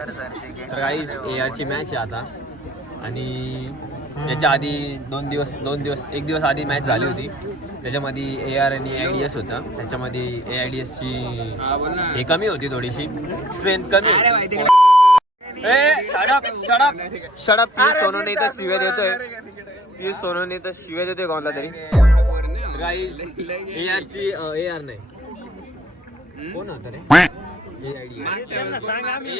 तर guys ARची match आहे आता आणि याच्या आधी एक दिवस आधी मॅच झाली होती. त्याच्यामध्ये AR आणि AIDS होता. त्याच्यामध्ये AIDSची हे कमी होती, थोडीशी स्ट्रेंथ कमी. शडप सोनूने तर शिव्या देतोय कोणाला तरी. गाईज ARची AR नाही कोण होता रे,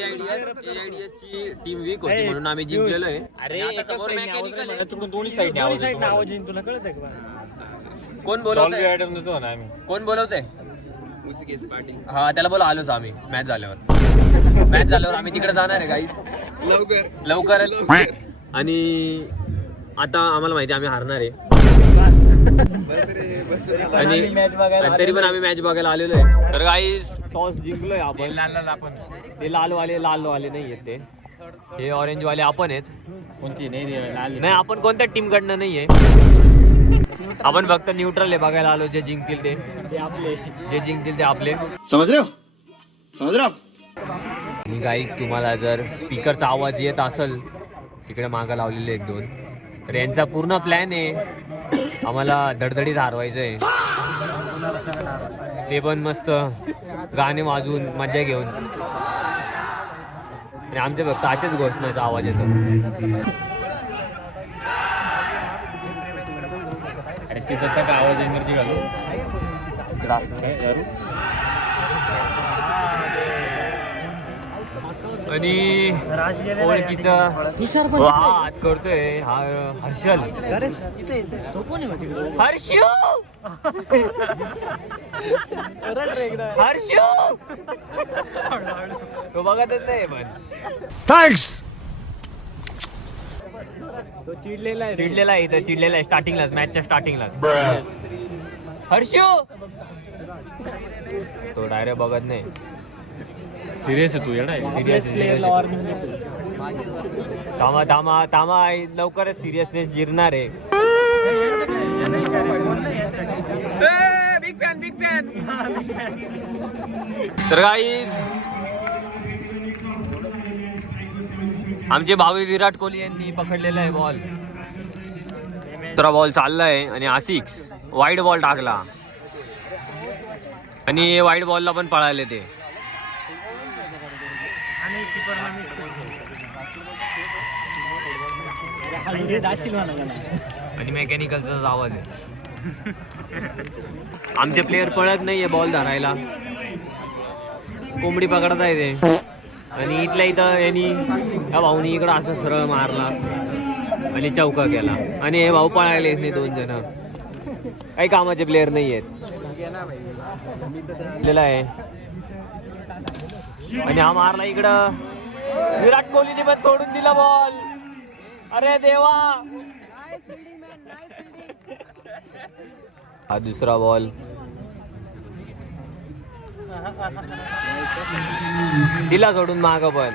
AIDS ची टीम वीक होती म्हणून आम्ही जिंकलेलो आहे. अरे समोर मेकॅनिकल आहे, दोन्ही साइड आवाज तुला कळत आहे का? कोण बोलवतंय? कोण बोलवतंय? हा त्याला बोला, आलोच आम्ही. मॅच झाल्यावर आम्ही तिकडे जाणार आहे गाईज लवकरच. आणि आता आम्हाला माहिती आम्ही हारणार आहे आणि तरी पण आम्ही मॅच बघायला आलेलो आहे. तर गाईज टॉस जिंकलोय आपण. ते लालवाले नाही आहेत, हे ऑरेंज वाले आपण आहेत. कोणती नाही, आपण कोणत्या टीम कडनं नाहीये. आपण फक्त न्यूट्रल आहे, बघायला आलो. जे जिंकतील ते आपले. समज रे. आणि गाईज तुम्हाला जर स्पीकरचा आवाज येत असेल, तिकडे मागं लावलेले आहेत 2, तर यांचा पूर्ण प्लॅन आहे आम्हाला धडधडीत हरवायचंय. ते पण मस्त गाणे वाजवून मजा घेऊन. आणि आमच्या फक्त असेच घोषणाचा आवाज येतो. आवाज एनर्जी घालू आणि ओळखीचा हात करतोय हा हर्षल. हर्षू तो बघतच नाही पण. थँक्स. तो चिडलेला आहे स्टार्टिंगलाच, मॅचच्या स्टार्टिंगलाच. हर्षू तो डायरेक्ट बघत नाही. सिरियस आहे तू, सिरियस प्लेअरला वॉर्निंग देतो. थांबा लवकरच सिरियसनेस जिरणार आहे. Big fan. तर गाईज आमचे भावी विराट कोहली यांनी पकडलेला आहे बॉल. दुसरा बॉल चाललाय आणि आसिक्स वाईड बॉल टाकला आणि वाईड बॉलला पण पळाले ते. आणि मेकॅनिकलचाच आवाज आहे. आमचे प्लेयर पळत नाहीये बॉल धरायला, कोंबडी पकडत आहे ते. आणि इथल्या इथं यांनी या भाऊनी इकडं असं सरळ मारला आणि चौका केला. आणि हे भाऊ पळायलेच नाही, 2 जण काही कामाचे प्लेयर नाही आहेत. आहे आणि हा मारला इकडं. विराट कोहलीने पण सोडून दिला बॉल. अरे देवा. हा दुसरा बॉल. दिला सोडून माग पण.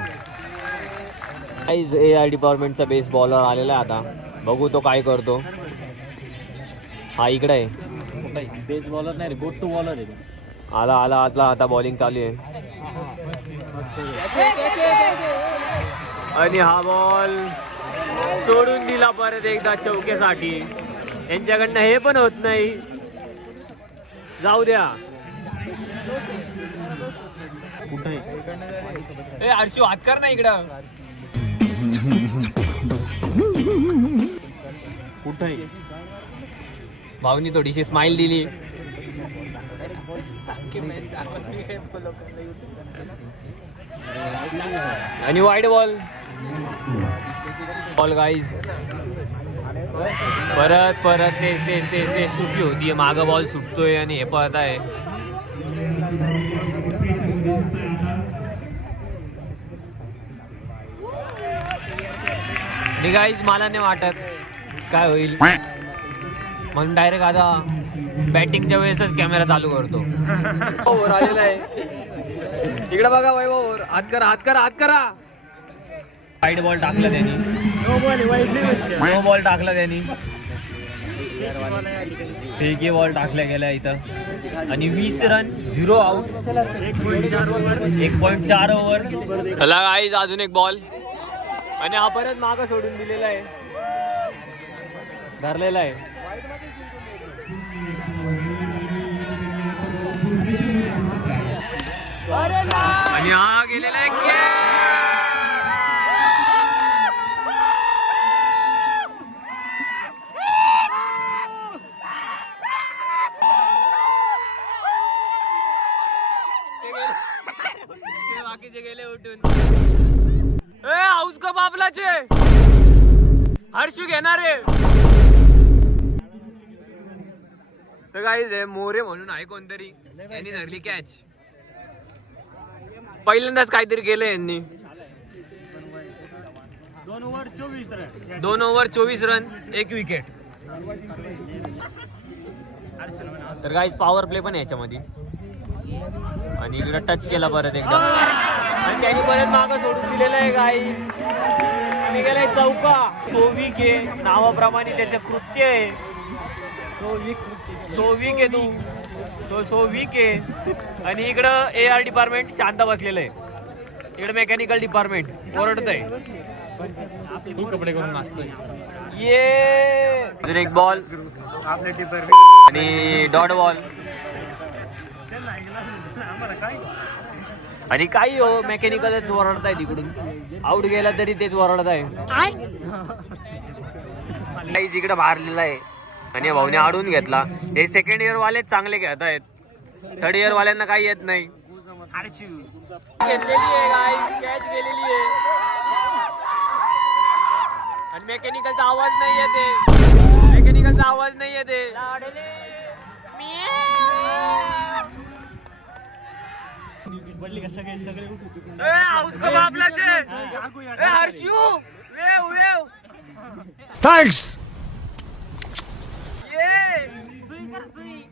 AR डिपार्टमेंटचा बेस बॉलर आलेला आहे आता. बघू तो काय करतो. हा इकडे आहे. बेस बॉलर नाही, गो टू बॉलर आहे. आला आता बॉलिंग चालू आहे. आणि हा बॉल सोडून दिला परत एकदा चौकेसाठी. यांच्याकडनं हे पण होत नाही. जाऊ द्या. कुठे हर्षू हात कर ना इकडं. कुठे भाऊनी थोडीशी स्माइल दिली. आणि वाईड बॉल गाईज. परत तेच सुटली होती. माग बॉल सुटतोय आणि हे पळत आहे. आणि गाईज मला नाही वाटत काय होईल म्हणून डायरेक्ट आता बॅटिंगच्या वेळेसच कॅमेरा चालू करतो. ओव्हर आलेला आहे इकडे बघा. वैभव हात करा. वाईड बॉल टाकला त्यांनी. नो बॉल टाकला त्यांनी. फेके बॉल टाकल्या गेल्या इथं आणि 20 रन 0 आउट 1.4 ओव्हर. चला गाईज अजून एक बॉल आणि हा परत मागं सोडून दिलेला आहे, धरलेला आहे. आणि हा गेलेला आहे. बाकीचे गेले उठून. हाऊस कप आपलाचे हर्षू घेणार आहे. तर काही मोरे म्हणून आहे कोणतरी, यांनी धरली कॅच. पहिल्यांदाच काहीतरी केलं यांनी. 2 ओव्हर 24 रन 1 विकेट. तर गाईज पॉवर प्ले पण याच्यामध्ये. आणि इकडे टच केला परत एकदा आणि त्यांनी परत मागं सोडून दिलेलं आहे गाईज. आणि गेलाय चौका. सोविक आहे नावाप्रमाणे त्याचं कृत्य आहे. सोविक आहे तो सोविक आहे. आणि इकडं AR डिपार्टमेंट शांत बसलेलं आहे. इकडे मेकॅनिकल डिपार्टमेंट ओरडत आहे, कपडे करून नाचतोय. ये अजून एक बॉल आणि डॉट बॉल. आणि काही हो मेकॅनिकलच ओरडताय तिकडून. आउट गेला तरी तेच ओरडत आहे. काही जिकडे मारलेला आहे आणि भाऊने आडून घेतला. हे सेकंड इयर वाले चांगले खेळत आहेत, थर्ड इयर वाल्यांना काही येत नाही. घेतलेली आहे गाईस, कॅच गेलेली आहे आणि मेकॅनिकलचा आवाज नाही येते. मेकॅनिकलचा आवाज नाही येते. थँक्स.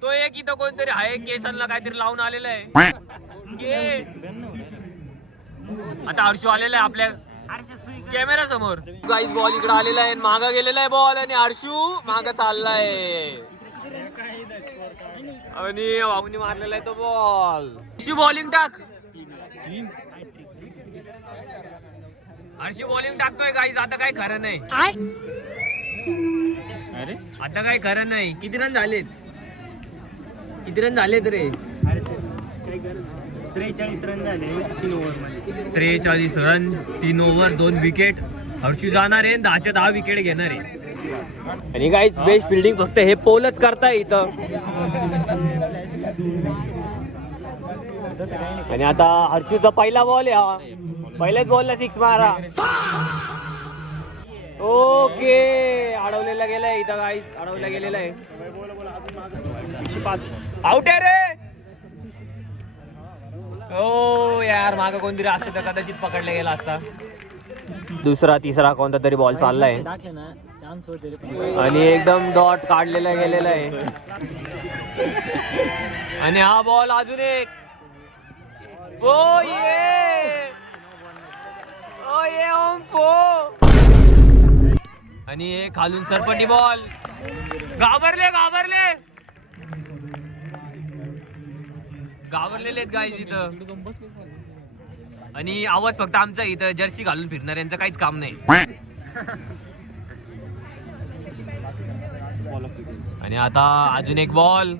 तो एक इथं कोणतरी आहे, केसांना काहीतरी लावून आलेलं आहे. आता हर्षू आलेला आहे आपल्या कॅमेरा समोर. गाईज बॉल इकडे आलेला आहे, मागा गेलेला आहे बॉल आणि हर्षू मागा चाललाय आणि भाऊनी मारलेला आहे तो बॉल. हर्षू बॉलिंग टाक. हर्षू बॉलिंग टाकतोय गाईज. आता काय खरं नाही. अरे आता काय खरं नाही. किती रन झालेत? किती रन झालेत रे? 43 रन झाले 3 over. 43 run 3 over 2 wicket. Harshu जाणार आहे, 10च्या 10 विकेट घेणार आहे. आणि गाईज बेस्ट फिल्डिंग फक्त हे पोलच करताय इथं. आणि आता हर्षूचा पहिला बॉल आहे हा. पहिल्याच बॉलला 6 मारा. ओके अडवलेला गेलाय इथं गाईज, अडवला गेलेला आहे. 105 आउट आहे रे. ओ यार मागं कोणतरी असतं तर कदाचित पकडला गेला असता. दुसरा तिसरा कोणता तरी बॉल चाललाय आणि एकदम डॉट काढलेला गेलेला आहे. आणि हा बॉल अजून एक. ओ ये ओम फो. आणि खालून सरपटी बॉल. घाबरलेले आहेत गाईज इथं. आणि आवाज फक्त आमचा इथं जर्सी घालून फिरणार यांचं काहीच काम नाही. आणि आता अजून एक बॉल.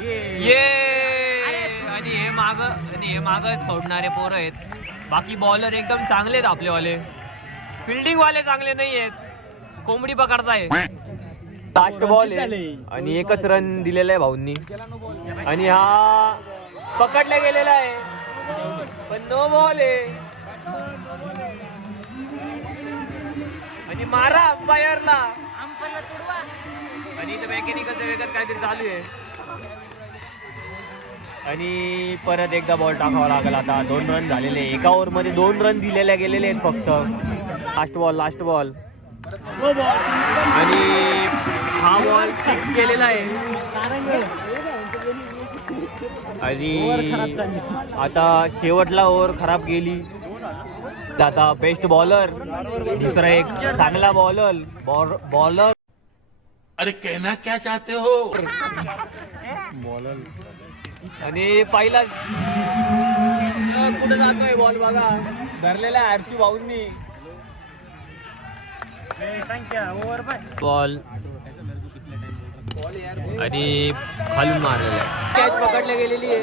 ये आणि हे माग सोडणारे पोरं आहेत. बाकी बॉलर एकदम चांगले आहेत आपलेवाले. फिल्डिंग वाले चांगले नाही आहेत, कोंबडी पकडताय. लास्ट बॉल आहे आणि एकच रन दिलेला आहे भाऊंनी. आणि हा पकडला गेलेला आहे पण नो बॉल आहे. आणि मारा अंपायरला. आणि इथं मेकॅनिकलचं वेगळंच काहीतरी चालू आहे. आणि परत एकदा बॉल टाकावा लागेल. आता 2 रन झालेले. एका ओव्हर मध्ये 2 रन दिलेल्या गेलेले आहेत फक्त. लास्ट बॉल आणि हा बॉल 6 गेलेला आहे. आणि आता शेवटला ओव्हर खराब गेली. आता बेस्ट बॉलर, दुसरा एक चांगला बॉलर अरे कहना क्या चाहते हो? आणि पहिला कुठे जातोय बॉल बघा, धरलेला हर्षू भाऊंनी. बॉल आणि खालून मारलेला कॅच पकडल्या गेलेली आहे.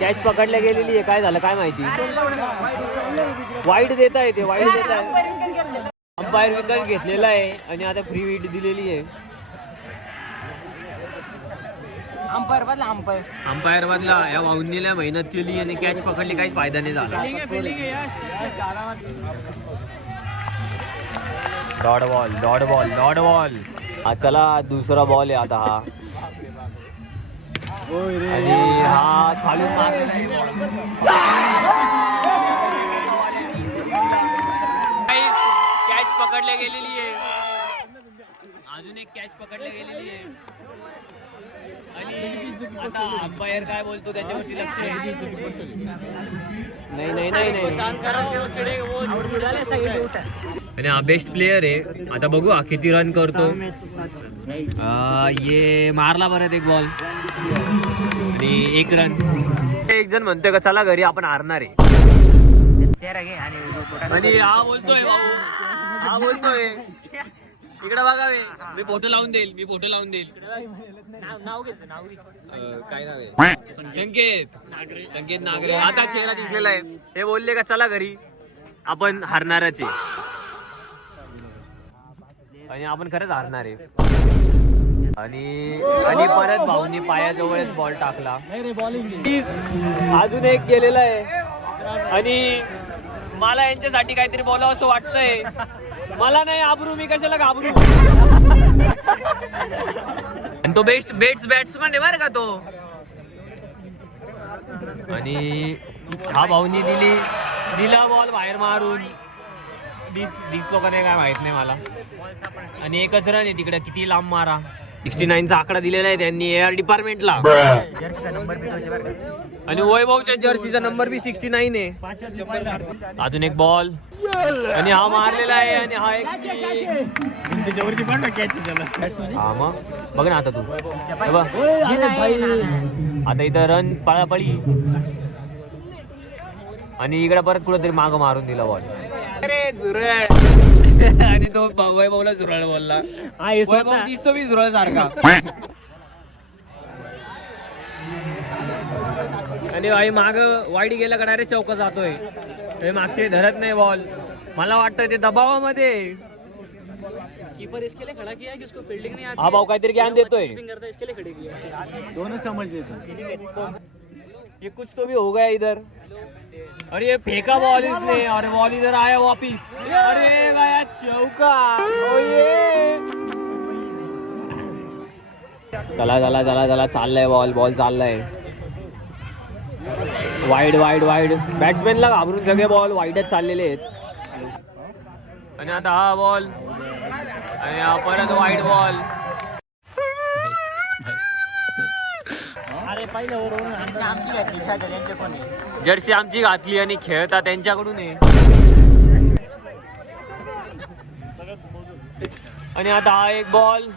कॅच पकडल्या गेलेली आहे. काय झालं काय माहिती. वाईट देता येते, वाईट देता आहे. अंपायर विकेट घेतलेला आहे आणि आता फ्री हिट दिलेली आहे. अंपायर बदला. या वाहुनीला मेहनत केली आणि कॅच पकडली, काहीच फायदा नाही झाला. Dot ball, dot ball, dot ball. चला दुसरा बॉल आहे आता हा. आणि हा खालून मारलेला आहे. कॅच पकडल्या गेलेली आहे. अजून एक कॅच पकडल्या गेलेली आहे. आणि आता अंपायर काय बोलतो त्याच्यावरती लक्ष आहे. नाही नाही नाही नाही. आणि हा बेस्ट प्लेयर आहे. आता बघू हा किती रन करतो. ये मारला परत एक बॉल आणि 1 रन. एक जण म्हणतोय का चला घरी आपण हारणार आहे. आणि हा बोलतोय भाऊ, हा बोलतोय इकडे बघावे. मी फोटो लावून देईल, मी फोटो लावून देईल. काय नाव आहे? संकेत, संकेत नागरे. आता चेहरा दिसलेला आहे. हे बोलले का चला घरी आपण हारणारच आहे. आणि आपण खरंच हारणार आहे. आणि परत भाऊनी पायाजवळच बॉल टाकला. अजून एक गेलेला आहे. आणि मला यांच्यासाठी काहीतरी बोलावं असं वाटतंय. मला नाही आबरू, मी कशाला घाबरू. तो बेस्ट बॅट्समन आहे बरं का तो. आणि हा भाऊनी दिला बॉल बाहेर मारून. दिसलो का नाही काय माहित नाही मला. आणि एकच रन आहे तिकडे. किती लांब मारा. 69चा आकडा दिलेला आहे त्यांनी एआर डिपार्टमेंटला. आणि वैभवच्या जर्सीचा नंबर बी 69 आहे. अजून एक बॉल आणि हा मारलेला आहे. आणि हा एक हा मग बघ ना आता तू. आता इथं रन पळापळी. आणि इकडे परत कुठेतरी मागं मारून दिला बॉल. अरे झुरळ. आणि तो वैभवला झुरळ बोलला. वैभव दिसतो मी झुरळ सारखा. आणि भाई माग वाईडी गेला का डायरेक्ट चौका जातोय. हे मागचे धरत नाही बॉल. मला वाटतं ते दबावामध्ये. कीपर इसके लिए खड़ा किया है कि उसको फील्डिंग नहीं आती. हा भाऊ काहीतरी ज्ञान देतोय. इसके लिए खड़ी किया है. दोनों समझ लेते. ये कुछ तो भी हो गया इधर. अरे ये फेंका बॉल इसने और बॉल इधर आया वापिस. अरे गया चौका. चला चला चला चला चाललाय बॉल चाललाय. Wide wide wide. बॅट्समॅनला घाबरून सगळे बॉल वाईडच चाललेले आहेत. आणि आता हा बॉल आणि हा परत वाईड बॉल. जर्सी आमची घातली आणि खेळता त्यांच्याकडून आहे. आणि आता हा एक बॉल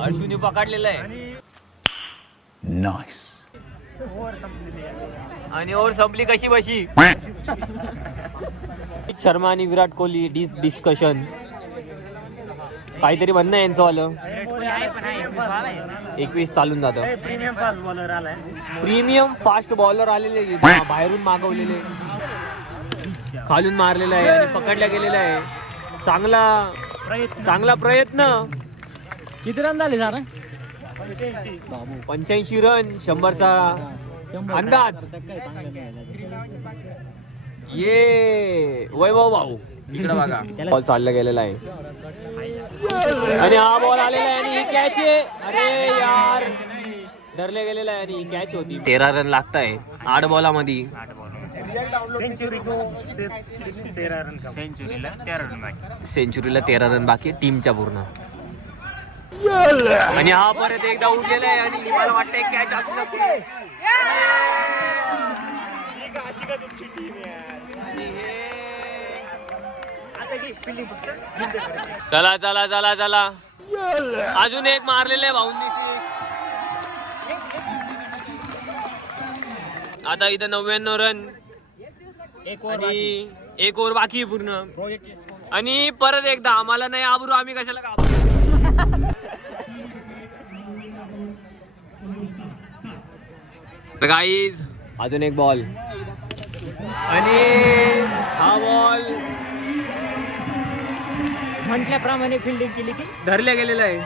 हर्षूने पकडलेला आहे. नाइस. आणि ओव्हर संपली कशी बशी. शर्मा आणि विराट कोहली डिस्कशन. काहीतरी म्हणणं यांचं वालं. 21 चालून जातं. प्रीमियम फास्ट बॉलर आलेले बाहेरून मागवलेले. खालून मारलेला आहे आणि पकडल्या गेलेला आहे. चांगला प्रयत्न. किती रन झाले सर? 85 रन. 100चा अंदाज. ये वैभव भाऊ इकडे बघा. बॉल चालला गेलेला आहे. आणि हा बॉल आलेला आहे आणि ही कॅच आहे. अरे यार धरले गेलेला आहे आणि ही कॅच होती. 13 रन लागताय 8 बॉलामध्ये. सेंचुरीला 13 रन बाकी टीमच्या पूर्ण. आणि हा परत एकदा उडलेला आहे आणि मला वाटतंय कॅच असू शकते. चला चला चला चला अजून एक मारलेले आहे भाऊंनी सिक्स. आता इथं 99 रन आणि एक ओव्हर बाकी आहे पूर्ण. आणि परत एकदा आम्हाला नाही आबरू, आम्ही कशाला का गाईज. अजून एक बॉल आणि हा बॉल म्हटल्याप्रमाणे फिल्डिंग केली की धरल्या गेलेला आहे,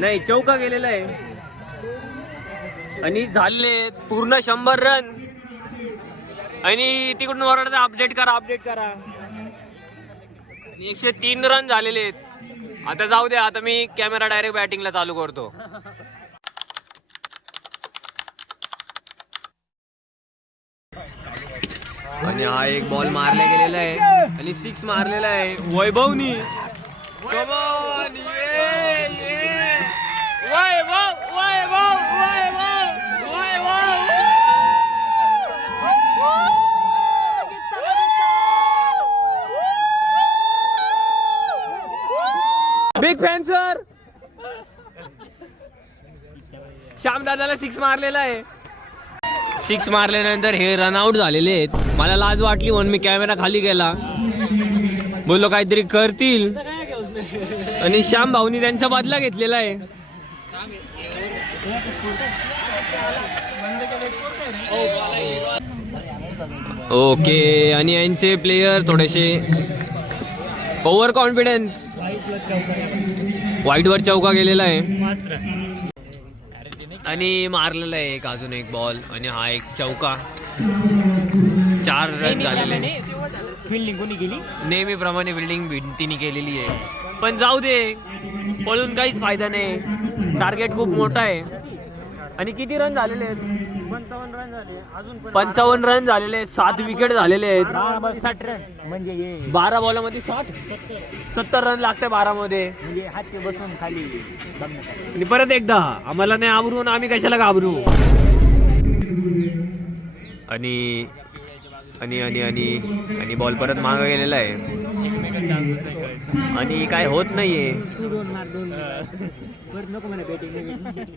नाही चौका गेलेला आहे. आणि झाले पूर्ण 100 रन. आणि तिकडून वरडा अपडेट करा अपडेट करा. 103 रन झालेले आहेत. आता जाऊ दे, आता मी कॅमेरा डायरेक्ट बॅटिंगला चालू करतो. आणि हा एक बॉल मारला गेलेला आहे आणि 6 मारलेला आहे वैभवनी. Come on, big fan sir. Shyam दादाला 6 मारलेला आहे. 6 मारल्यानंतर हे रनआउट झालेले आहेत. मला लाज वाटली म्हणून मी कॅमेरा खाली गेला, बोललो काहीतरी करतील. आणि श्याम भाऊनी त्यांचा बदला घेतलेला आहे. ओके. आणि यांचे प्लेयर थोडेसे ओव्हर कॉन्फिडन्स. वाईटवर चौका गेलेला आहे आणि मारलेला आहे एक अजून एक बॉल आणि हा एक चौका. 4 रन झालेले. फिल्डिंग कोणी केली नेहमीप्रमाणे फिल्डिंग भिंतीने केलेली आहे. पण जाऊ दे, पळून काहीच फायदा नाही. टार्गेट खूप मोठा आहे. आणि किती रन झालेले आहेत? 55 रन झाले. अजून 55 रन झालेले आहेत. 7 विकेट झालेले आहेत. 60 रन म्हणजे 12 बॉलामध्ये 70 रन लागते 12 मध्ये. म्हणजे हात बसून खाली बघण्यासाठी. आणि परत एकदा आम्हाला नाही आवरून आम्ही कशाला घाबरू. आणि आणि आणि आणि आणि बॉल परत मागं गेलेला आहे आणि काय होत नाहीये.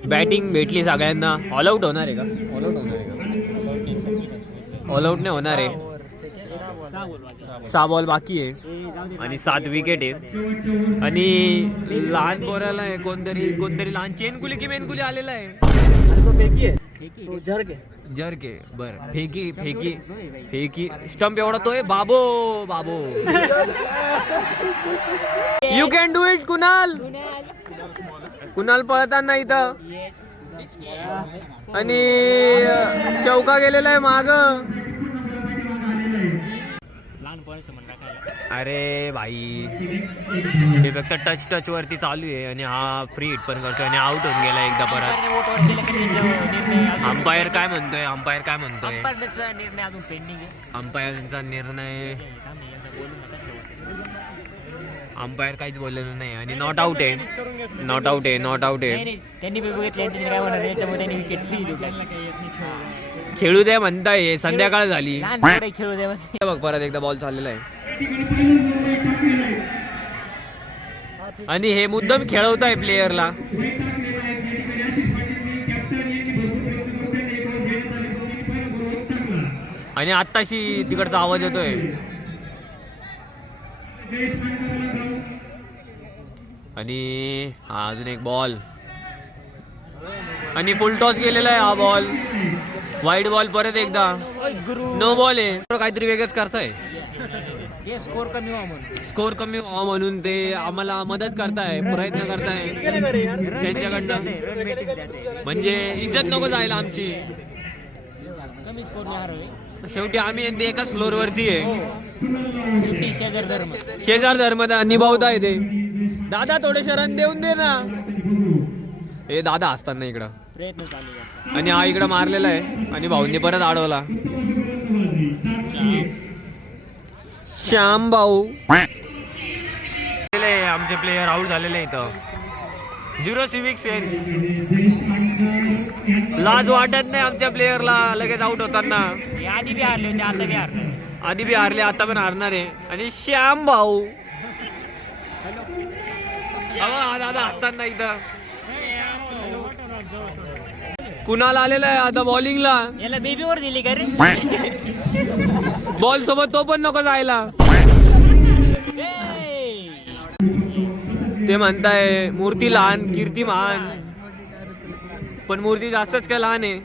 बॅटिंग भेटली सगळ्यांना. ऑल आउट होणार आहे का? ऑल आउट होणार आहे का? ऑल आउट नाही होणार आहे. 6 बॉल बाकी आहे आणि 7 विकेट आहे. आणि लहान पोराला आहे कोणतरी लहान चेनकुली की मेनकुली आलेला आहे. जर्ग आहे. बरं फेकी स्टंप एवढा तोय. बाबो you can do it. Kunal पळताना इथं आणि चौका गेलेला आहे माग. अरे भाई, हे फक्त टच वरती चालू आहे आणि हा फ्री हिट पण करतोय आणि आउट होऊन गेला एकदा परत. अंपायर काय म्हणतोय? निर्णय अजून पेंडिंग आहे. अंपायरचा निर्णय, अंपायर काहीच बोललेलं नाही आणि नॉट आउट आहे. त्यांनी बघितलं काय म्हणणार याच्यामध्ये विकेट फ्री खेळू द्या म्हणताय. संध्याकाळ झाली. खेळू द्या बघ परत एकदा बॉल चाललेला आहे आणि हे मुद्दाम खेळवताय प्लेयरला. आणि आत्ताशी तिकडचा आवाज येतोय. आणि हा अजून एक बॉल आणि फुल टॉस गेलेला आहे हा बॉल. वाईड बॉल परत एकदा. नो बॉल आहे. काहीतरी वेगळंच करताय. स्कोर कमी व्हावा म्हणून ते आम्हाला मदत करताय, प्रयत्न करताय त्यांच्याकडनं. म्हणजे इज्जत नको जायला आमची. कमी स्कोर नाही हरवले. शेवटी आम्ही एकाच फ्लोर वरती आहे. शेवटी शेजार धर्म निभावता येते. दादा थोडेसे रन देऊन दे ना. हे दादा असताना इकडं प्रयत्न चालू आहे. आणि हा इकडं मारलेला आहे आणि भाऊंनी परत अडवला. श्याम भाऊ आमचे प्लेयर आउट झालेले इथं. 0 सिविक सेन्स. लाज वाटत नाही आमच्या प्लेयरला लगेच आउट होताना. आधी बी हारले होते, आता बी हारले. आधी बी हारले, आता पण हारणार आहे. आणि श्याम भाऊ दादा असतात ना इथं. कुणाल आलेला आहे आता बॉलिंगला. याला बेबीवर दिली का रे? बॉल सोबत तो पण नको जायला. ते म्हणताय मूर्ती लहान कीर्ती महान, पण मूर्ती जास्तच काय लहान आहे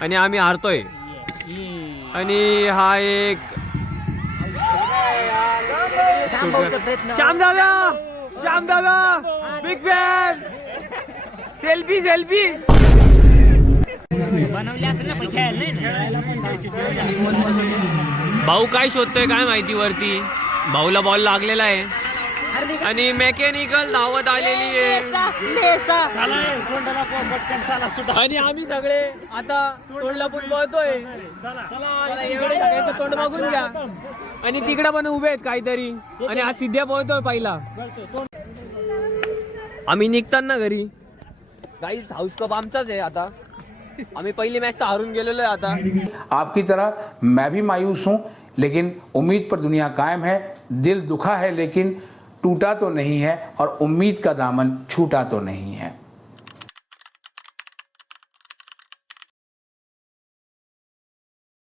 आणि आम्ही हारतोय. आणि हा एक श्याम दादा बिग फॅन. सेल्फी बनवली असेल ना, पण खेळायला नाही. भाऊ काय शोधतोय काय माहिती वरती. भाऊला बॉल लागलेला आहे आणि मेकॅनिकल धावत आलेली आहे. आणि आम्ही सगळे आता तोंडला पण पळतोय. तोंड बघून घ्या. आणि तिकडे पण उभे आहेत काहीतरी. आणि आज सिद्ध्या पळतोय पहिला. आम्ही निघताना घरी गाईज हाऊस कप आमचाच आहे आता. आम्ही पहिली मॅच तर हारून गेलेलो आहे आता. आपकी तरह मैं भी मायूस हूँ, लेकिन उम्मीद पर दुनिया कायम है. दिल दुखा है लेकिन टूटा तो नहीं है, और उम्मीद का दामन छूटा तो नहीं है.